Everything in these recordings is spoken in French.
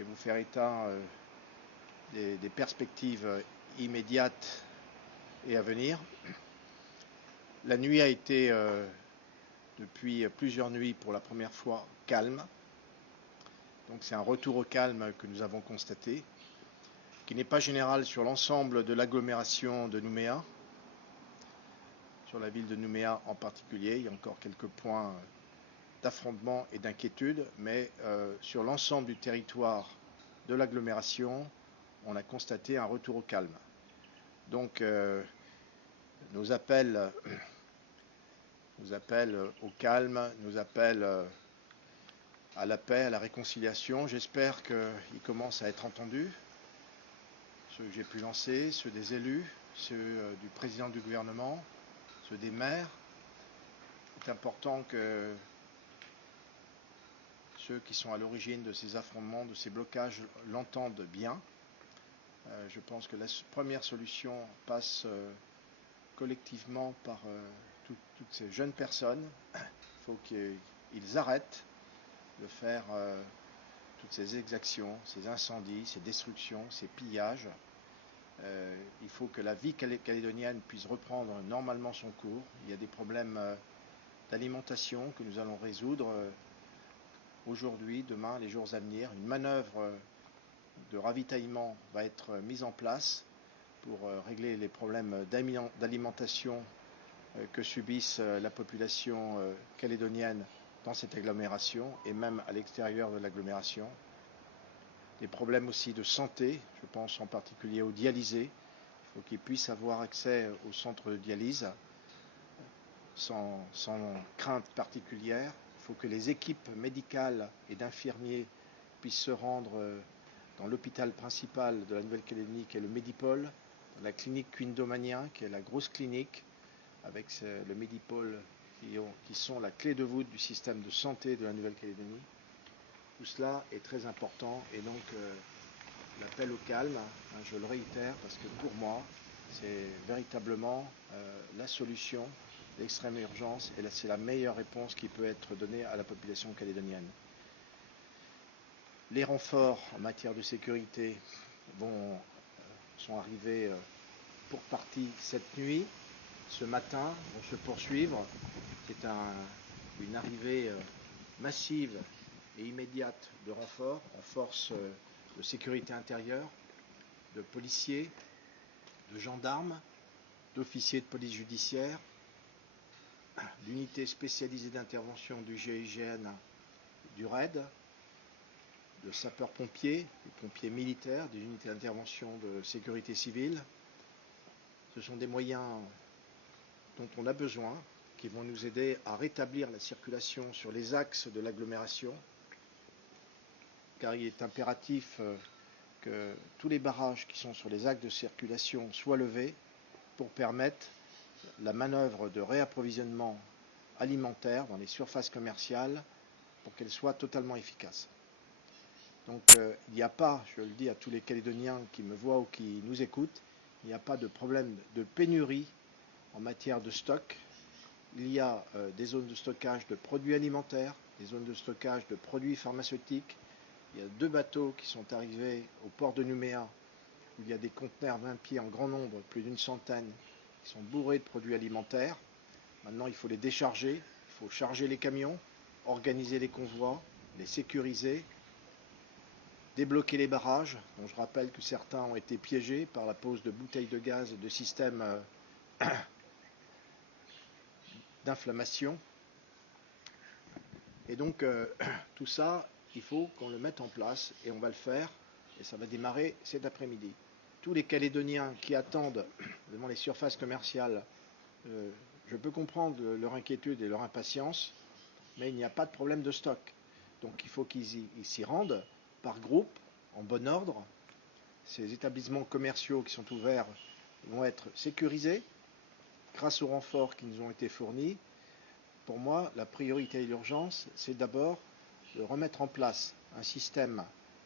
vais vous faire état des perspectives immédiates et à venir. La nuit a été, depuis plusieurs nuits pour la première fois, calme. Donc c'est un retour au calme que nous avons constaté, qui n'est pas général sur l'ensemble de l'agglomération de Nouméa, sur la ville de Nouméa en particulier. Il y a encore quelques points d'affrontement et d'inquiétude, mais sur l'ensemble du territoire de l'agglomération, on a constaté un retour au calme. Donc nos appels au calme, nos appels à la paix, à la réconciliation, j'espère qu'ils commencent à être entendus. Ceux que j'ai pu lancer, ceux des élus, ceux du président du gouvernement, ceux des maires. C'est important que ceux qui sont à l'origine de ces affrontements, de ces blocages, l'entendent bien. Je pense que la première solution passe collectivement par toutes ces jeunes personnes. Il faut qu'ils arrêtent de faire toutes ces exactions, ces incendies, ces destructions, ces pillages. Il faut que la vie calédonienne puisse reprendre normalement son cours. Il y a des problèmes d'alimentation que nous allons résoudre aujourd'hui, demain, les jours à venir. Une manœuvre de ravitaillement va être mise en place pour régler les problèmes d'alimentation que subissent la population calédonienne dans cette agglomération et même à l'extérieur de l'agglomération. Des problèmes aussi de santé, je pense en particulier aux dialysés. Il faut qu'ils puissent avoir accès au centre de dialyse sans crainte particulière. Il faut que les équipes médicales et d'infirmiers puissent se rendre dans l'hôpital principal de la Nouvelle-Calédonie, qui est le Medipôle, dans la clinique Quindomania, qui est la grosse clinique, avec le Medipôle qui sont la clé de voûte du système de santé de la Nouvelle-Calédonie. Tout cela est très important et donc l'appel au calme, je le réitère parce que pour moi, c'est véritablement la solution, l'extrême urgence et c'est la meilleure réponse qui peut être donnée à la population calédonienne. Les renforts en matière de sécurité sont arrivés pour partie cette nuit. Ce matin vont se poursuivre. C'est une arrivée massive et immédiate de renforts en force de sécurité intérieure, de policiers, de gendarmes, d'officiers de police judiciaire, d'unités spécialisées d'intervention du GIGN, du RAID, de sapeurs-pompiers, des pompiers militaires, des unités d'intervention de sécurité civile. Ce sont des moyens dont on a besoin, qui vont nous aider à rétablir la circulation sur les axes de l'agglomération, car il est impératif que tous les barrages qui sont sur les axes de circulation soient levés pour permettre la manœuvre de réapprovisionnement alimentaire dans les surfaces commerciales pour qu'elle soit totalement efficace. Donc il n'y a pas, je le dis à tous les Calédoniens qui me voient ou qui nous écoutent, il n'y a pas de problème de pénurie en matière de stock. Il y a des zones de stockage de produits alimentaires, des zones de stockage de produits pharmaceutiques. Il y a 2 bateaux qui sont arrivés au port de Nouméa, où il y a des conteneurs 20 pieds en grand nombre, plus d'une centaine, qui sont bourrés de produits alimentaires. Maintenant, il faut les décharger, il faut charger les camions, organiser les convois, les sécuriser, débloquer les barrages, dont je rappelle que certains ont été piégés par la pose de bouteilles de gaz et de systèmes d'inflammation. Et donc, tout ça, il faut qu'on le mette en place, et on va le faire, et ça va démarrer cet après-midi. Tous les Calédoniens qui attendent devant les surfaces commerciales, je peux comprendre leur inquiétude et leur impatience, mais il n'y a pas de problème de stock. Donc il faut qu'ils s'y rendent par groupe, en bon ordre. Ces établissements commerciaux qui sont ouverts vont être sécurisés grâce aux renforts qui nous ont été fournis. Pour moi, la priorité et l'urgence, c'est d'abord de remettre en place un système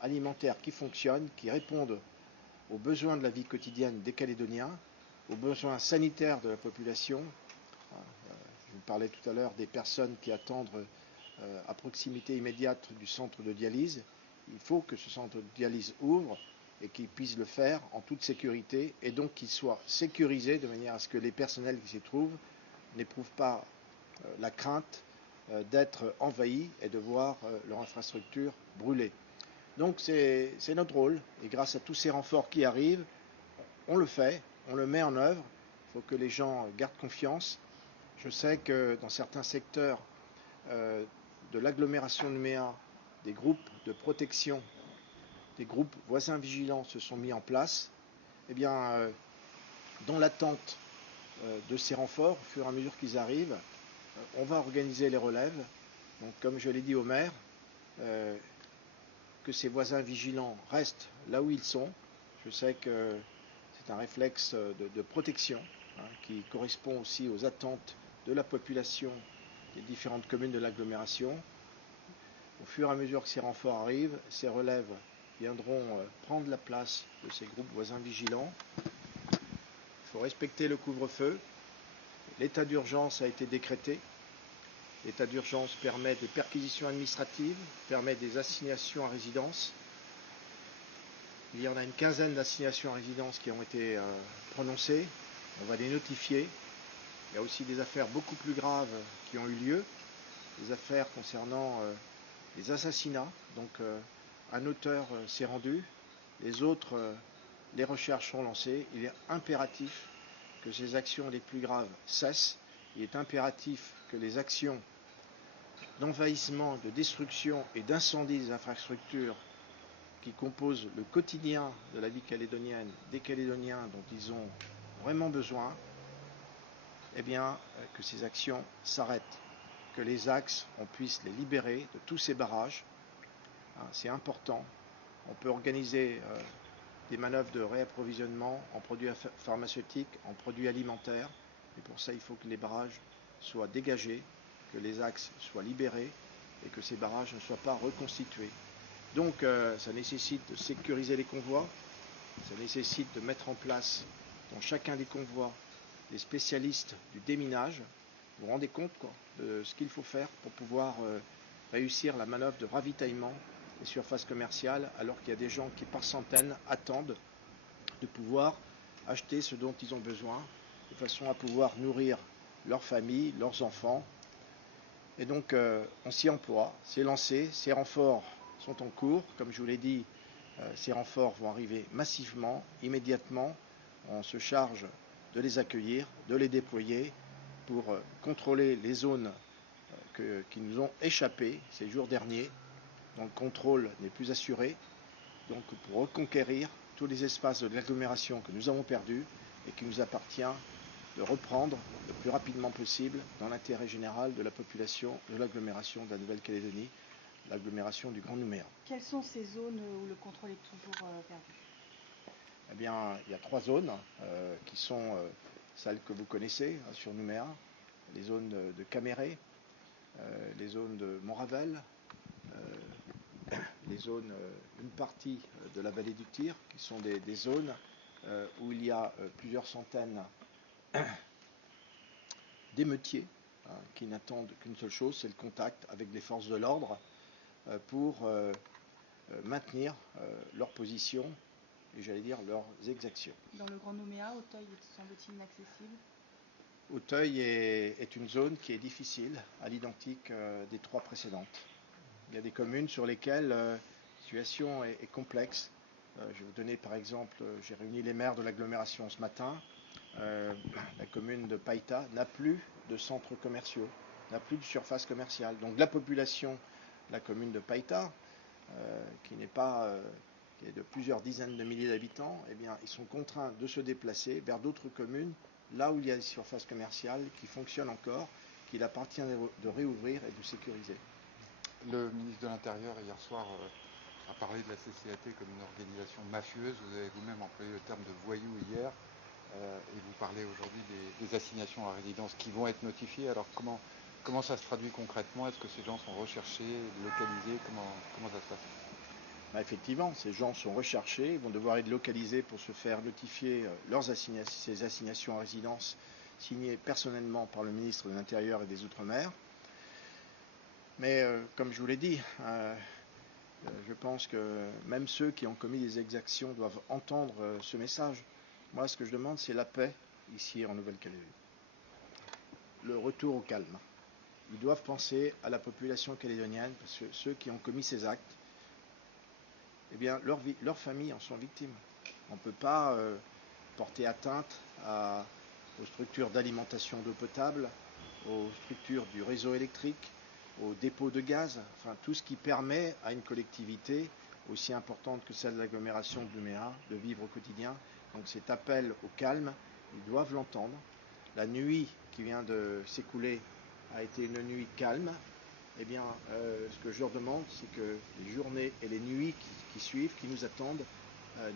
alimentaire qui fonctionne, qui réponde aux besoins de la vie quotidienne des Calédoniens, aux besoins sanitaires de la population. Je vous parlais tout à l'heure des personnes qui attendent à proximité immédiate du centre de dialyse. il faut que ce centre de dialyse ouvre et qu'il puisse le faire en toute sécurité et donc qu'il soit sécurisé de manière à ce que les personnels qui s'y trouvent n'éprouvent pas la crainte d'être envahis et de voir leur infrastructure brûler. Donc c'est notre rôle et grâce à tous ces renforts qui arrivent, on le fait, on le met en œuvre. Il faut que les gens gardent confiance. Je sais que dans certains secteurs de l'agglomération de Nouméa, des groupes de protection, des groupes voisins vigilants se sont mis en place. Eh bien, dans l'attente de ces renforts, au fur et à mesure qu'ils arrivent, on va organiser les relèves. Donc, comme je l'ai dit au maire, que ces voisins vigilants restent là où ils sont. Je sais que c'est un réflexe de protection qui correspond aussi aux attentes de la population des différentes communes de l'agglomération. Au fur et à mesure que ces renforts arrivent, ces relèves viendront prendre la place de ces groupes voisins vigilants. Il faut respecter le couvre-feu. L'état d'urgence a été décrété. L'état d'urgence permet des perquisitions administratives, permet des assignations à résidence. Il y en a une quinzaine d'assignations à résidence qui ont été prononcées. On va les notifier. Il y a aussi des affaires beaucoup plus graves qui ont eu lieu, des affaires concernant les assassinats. Donc un auteur s'est rendu, les autres, les recherches sont lancées. Il est impératif que ces actions les plus graves cessent. Il est impératif que les actions d'envahissement, de destruction et d'incendie des infrastructures qui composent le quotidien de la vie calédonienne, des Calédoniens dont ils ont vraiment besoin, eh bien, que ces actions s'arrêtent, que les axes, on puisse les libérer de tous ces barrages. C'est important. On peut organiser des manœuvres de réapprovisionnement en produits pharmaceutiques, en produits alimentaires, et pour ça, il faut que les barrages soient dégagés, que les axes soient libérés et que ces barrages ne soient pas reconstitués. Donc, ça nécessite de sécuriser les convois, ça nécessite de mettre en place dans chacun des convois des spécialistes du déminage. Vous vous rendez compte de ce qu'il faut faire pour pouvoir réussir la manœuvre de ravitaillement des surfaces commerciales alors qu'il y a des gens qui par centaines attendent de pouvoir acheter ce dont ils ont besoin de façon à pouvoir nourrir leur famille, leurs enfants. Et donc on s'y emploie, c'est lancé, ces renforts sont en cours. Comme je vous l'ai dit, ces renforts vont arriver massivement, immédiatement. On se charge de les accueillir, de les déployer pour contrôler les zones qui nous ont échappé ces jours derniers, dont le contrôle n'est plus assuré. Donc pour reconquérir tous les espaces de l'agglomération que nous avons perdus et qu'il nous appartient de reprendre le plus rapidement possible dans l'intérêt général de la population de l'agglomération de la Nouvelle-Calédonie, l'agglomération du Grand Nouméa. Quelles sont ces zones où le contrôle est toujours perdu? Eh bien, il y a 3 zones qui sont celles que vous connaissez sur Nouméa, les zones de Caméré, les zones de Montravel, les zones, une partie de la vallée du Tyr, qui sont des zones où il y a plusieurs centaines d'émeutiers qui n'attendent qu'une seule chose, c'est le contact avec les forces de l'ordre pour maintenir leur position et j'allais dire leurs exactions. Dans le Grand Nouméa, Auteuil est semble-t-il inaccessible? Auteuil est une zone qui est difficile, à l'identique des 3 précédentes. Il y a des communes sur lesquelles la situation est complexe. Je vais vous donner par exemple, j'ai réuni les maires de l'agglomération ce matin. La commune de Païta n'a plus de centres commerciaux, n'a plus de surface commerciale. Donc la population de la commune de Païta, qui est de plusieurs dizaines de milliers d'habitants, eh bien, ils sont contraints de se déplacer vers d'autres communes, là où il y a des surfaces commerciales qui fonctionnent encore, qu'il appartient de réouvrir et de sécuriser. Le ministre de l'Intérieur, hier soir, a parlé de la CCAT comme une organisation mafieuse. Vous avez vous-même employé le terme de voyou hier, et vous parlez aujourd'hui des assignations à résidence qui vont être notifiées. Alors comment ça se traduit concrètement? Est-ce que ces gens sont recherchés, localisés? Comment ça se passe? Effectivement, ces gens sont recherchés, ils vont devoir être localisés pour se faire notifier ces assignations à résidence signées personnellement par le ministre de l'Intérieur et des Outre-mer. Mais comme je vous l'ai dit, Je pense que même ceux qui ont commis des exactions doivent entendre ce message. Moi, ce que je demande, c'est la paix ici en Nouvelle-Calédonie. Le retour au calme. Ils doivent penser à la population calédonienne, parce que ceux qui ont commis ces actes, eh bien, leurs familles en sont victimes. On ne peut pas porter atteinte aux structures d'alimentation d'eau potable, aux structures du réseau électrique, aux dépôts de gaz, enfin tout ce qui permet à une collectivité aussi importante que celle de l'agglomération de Nouméa de vivre au quotidien. Donc cet appel au calme, ils doivent l'entendre. La nuit qui vient de s'écouler a été une nuit calme. Eh bien, ce que je leur demande, c'est que les journées et les nuits qui suivent, qui nous attendent,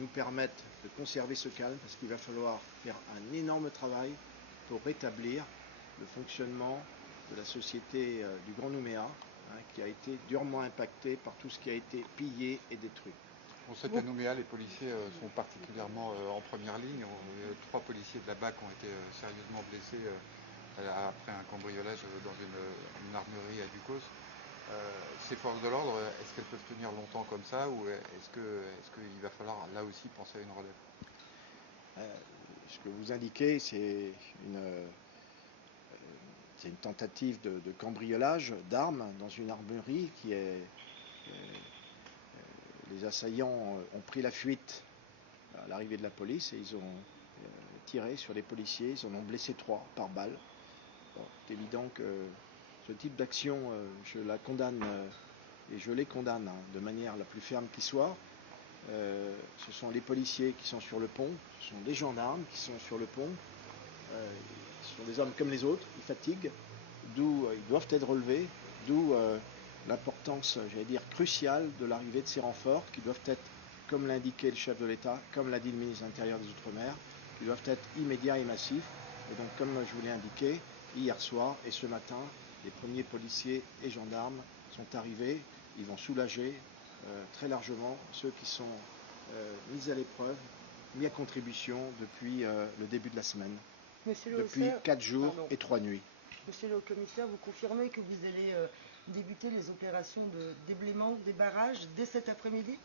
nous permettent de conserver ce calme, parce qu'il va falloir faire un énorme travail pour rétablir le fonctionnement de la société du Grand Nouméa, qui a été durement impactée par tout ce qui a été pillé et détruit. On sait qu'à Nouméa, les policiers sont particulièrement en première ligne. 3 policiers de la BAC ont été sérieusement blessés après un cambriolage dans une armurerie à Ducos. Ces forces de l'ordre, est-ce qu'elles peuvent tenir longtemps comme ça, ou est-ce qu'il va falloir là aussi penser à une relève? Ce que vous indiquez, c'est une tentative de cambriolage d'armes dans une armurerie qui est... les assaillants ont pris la fuite à l'arrivée de la police et ils ont tiré sur les policiers, ils en ont blessé 3 par balle. Bon, c'est évident que ce type d'action, je la condamne et je les condamne de manière la plus ferme qui soit. Ce sont les policiers qui sont sur le pont, ce sont les gendarmes qui sont sur le pont. Ce sont des hommes comme les autres, ils fatiguent, d'où ils doivent être relevés, d'où l'importance, j'allais dire, cruciale de l'arrivée de ces renforts qui doivent être, comme l'a indiqué le chef de l'État, comme l'a dit le ministre de l'Intérieur des Outre-mer, qui doivent être immédiats et massifs. Et donc, comme je vous l'ai indiqué, hier soir et ce matin, les premiers policiers et gendarmes sont arrivés. Ils vont soulager très largement ceux qui sont mis à l'épreuve, mis à contribution depuis le début de la semaine. Depuis 4 jours et 3 nuits. Monsieur le commissaire, vous confirmez que vous allez débuter les opérations de déblaiement des barrages dès cet après-midi?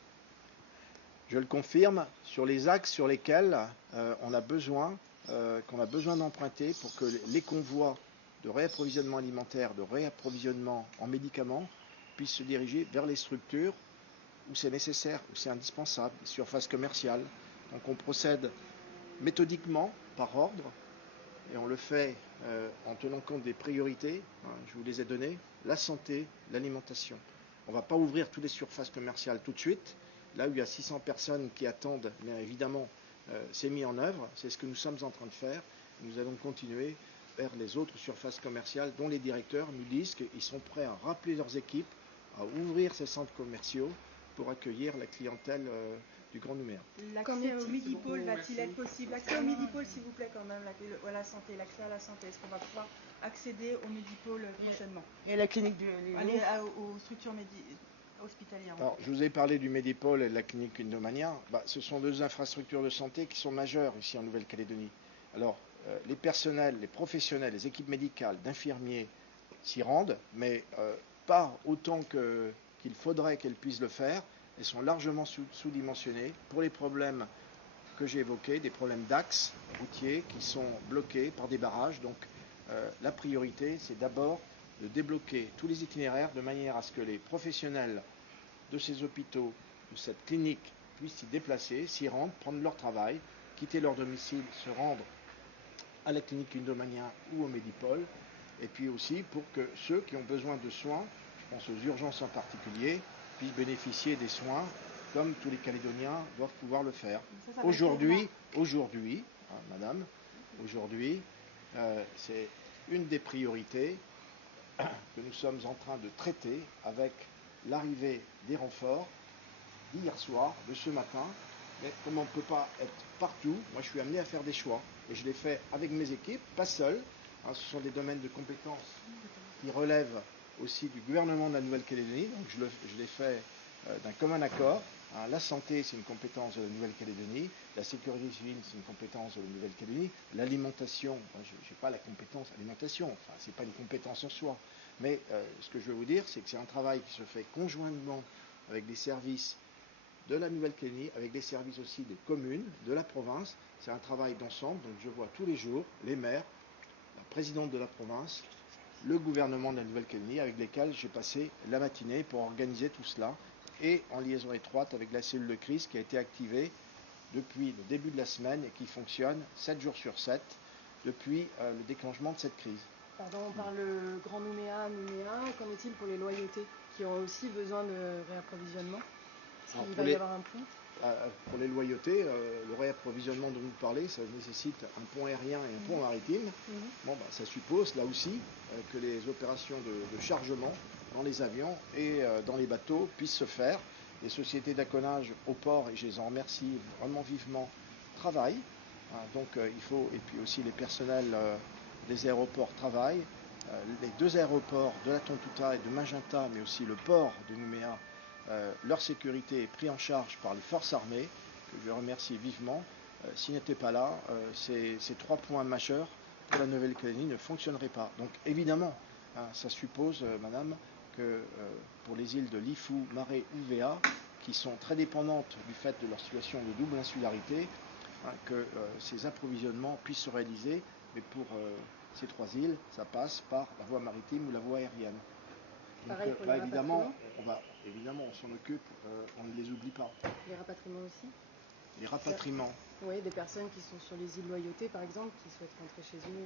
Je le confirme, sur les axes sur lesquels qu'on a besoin d'emprunter pour que les convois de réapprovisionnement alimentaire, de réapprovisionnement en médicaments puissent se diriger vers les structures où c'est nécessaire, où c'est indispensable, les surfaces commerciales. Donc on procède méthodiquement, par ordre, et on le fait en tenant compte des priorités, je vous les ai données, la santé, l'alimentation. On ne va pas ouvrir toutes les surfaces commerciales tout de suite. Là où il y a 600 personnes qui attendent, bien évidemment, c'est mis en œuvre, c'est ce que nous sommes en train de faire. Nous allons continuer vers les autres surfaces commerciales dont les directeurs nous disent qu'ils sont prêts à rappeler leurs équipes, à ouvrir ces centres commerciaux pour accueillir la clientèle du Grand Nouméa. L'accès au Midi-Pôle va-t-il être possible? L'accès au Midi-Pôle, s'il vous plaît, quand même, à la santé, l'accès à la santé. Est-ce qu'on va pouvoir accéder au Midi-Pôle prochainement? Et la clinique de Aller aux structures hospitalières. Alors, je vous ai parlé du Medi-Pôle et de la clinique Indomania. Ce sont 2 infrastructures de santé qui sont majeures ici en Nouvelle-Calédonie. Alors, les personnels, les professionnels, les équipes médicales, d'infirmiers s'y rendent, mais pas autant qu'il faudrait qu'elles puissent le faire. Elles sont largement sous-dimensionnées pour les problèmes que j'ai évoqués, des problèmes d'axes routiers qui sont bloqués par des barrages. Donc, la priorité, c'est d'abord de débloquer tous les itinéraires de manière à ce que les professionnels de ces hôpitaux, de cette clinique, puissent s'y déplacer, s'y rendre, prendre leur travail, quitter leur domicile, se rendre à la clinique Indomania ou au Medi-Pôle, et puis aussi pour que ceux qui ont besoin de soins, je pense aux urgences en particulier, puissent bénéficier des soins comme tous les Calédoniens doivent pouvoir le faire. Aujourd'hui, madame, c'est une des priorités que nous sommes en train de traiter avec l'arrivée des renforts d'hier soir, de ce matin. Mais comme on ne peut pas être partout, moi je suis amené à faire des choix. Et je les fais avec mes équipes, pas seul. Ce sont des domaines de compétences qui relèvent aussi du gouvernement de la Nouvelle-Calédonie. Donc je les fais d'un commun accord. La santé, c'est une compétence de la Nouvelle-Calédonie. La sécurité civile, c'est une compétence de la Nouvelle-Calédonie. L'alimentation, je n'ai pas la compétence alimentation. Enfin, ce n'est pas une compétence en soi. Mais ce que je veux vous dire, c'est que c'est un travail qui se fait conjointement avec les services de la Nouvelle-Calédonie, avec les services aussi des communes, de la province. C'est un travail d'ensemble, donc je vois tous les jours les maires, la présidente de la province, le gouvernement de la Nouvelle-Calédonie, avec lesquels j'ai passé la matinée pour organiser tout cela, et en liaison étroite avec la cellule de crise qui a été activée depuis le début de la semaine et qui fonctionne 7 jours sur 7 depuis le déclenchement de cette crise. Pardon, on parle le Grand Nouméa, qu'en est-il pour les loyautés qui ont aussi besoin de réapprovisionnement? Est-ce qu'il va y avoir un pont? Pour les loyautés, le réapprovisionnement dont vous parlez, ça nécessite un pont aérien et un pont maritime. Bon, ça suppose là aussi que les opérations de chargement dans les avions et dans les bateaux puissent se faire. Les sociétés d'accollage au port, et je les en remercie vraiment vivement, travaillent. Donc il faut, et puis aussi les personnels des aéroports travaillent. Les deux aéroports de la Tontouta et de Magenta, mais aussi le port de Nouméa, leur sécurité est prise en charge par les forces armées, que je remercie vivement. S'ils n'étaient pas là, ces 3 points majeurs pour la Nouvelle-Calédonie ne fonctionneraient pas. Donc évidemment, ça suppose, madame, que pour les îles de Lifou, Marais, Ouvéa, qui sont très dépendantes du fait de leur situation de double insularité, que ces approvisionnements puissent se réaliser, mais pour ces 3 îles, ça passe par la voie maritime ou la voie aérienne. Donc, pareil pour les évidemment, on s'en occupe, on ne les oublie pas. Les rapatriements aussi? Les rapatriements. Oui, des personnes qui sont sur les îles Loyauté, par exemple, qui souhaitent rentrer chez eux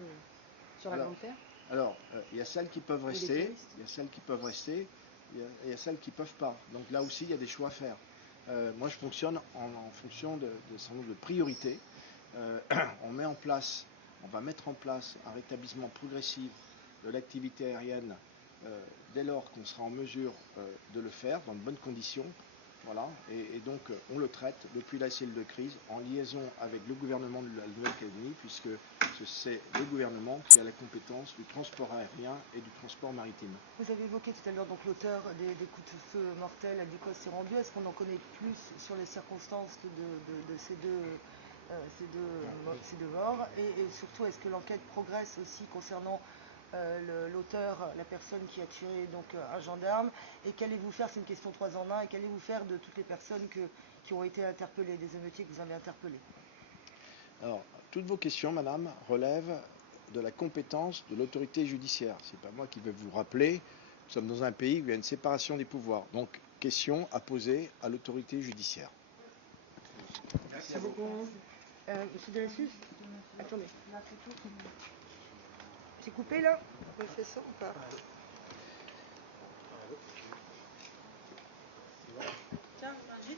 sur la Grande Terre. Alors, il y a celles qui peuvent rester, il y a celles qui peuvent rester, il y a celles qui ne peuvent pas. Donc là aussi, il y a des choix à faire. Moi, je fonctionne en fonction de certain nombre de priorités. On va mettre en place un rétablissement progressif de l'activité aérienne dès lors qu'on sera en mesure de le faire dans de bonnes conditions. Voilà. Et donc, on le traite depuis la cellule de crise en liaison avec le gouvernement de la Nouvelle-Calédonie, puisque c'est le gouvernement qui a la compétence du transport aérien et du transport maritime. Vous avez évoqué tout à l'heure donc l'auteur des coups de feu mortels à Ducos-Serrambio. Est-ce qu'on en connaît plus sur les circonstances de ces deux morts, et surtout, est-ce que l'enquête progresse aussi concernant l'auteur, la personne qui a tué donc un gendarme, et qu'allez-vous faire, c'est une question 3 en 1, et qu'allez-vous faire de toutes les personnes qui ont été interpellées, des émeutiers que vous avez interpellés? Alors, toutes vos questions, madame, relèvent de la compétence de l'autorité judiciaire. Ce n'est pas moi qui vais vous rappeler. Nous sommes dans un pays où il y a une séparation des pouvoirs. Donc, question à poser à l'autorité judiciaire. Merci beaucoup. Monsieur Delassus, attendez. C'est coupé là? On fait ça ou pas? Tiens, Gilles,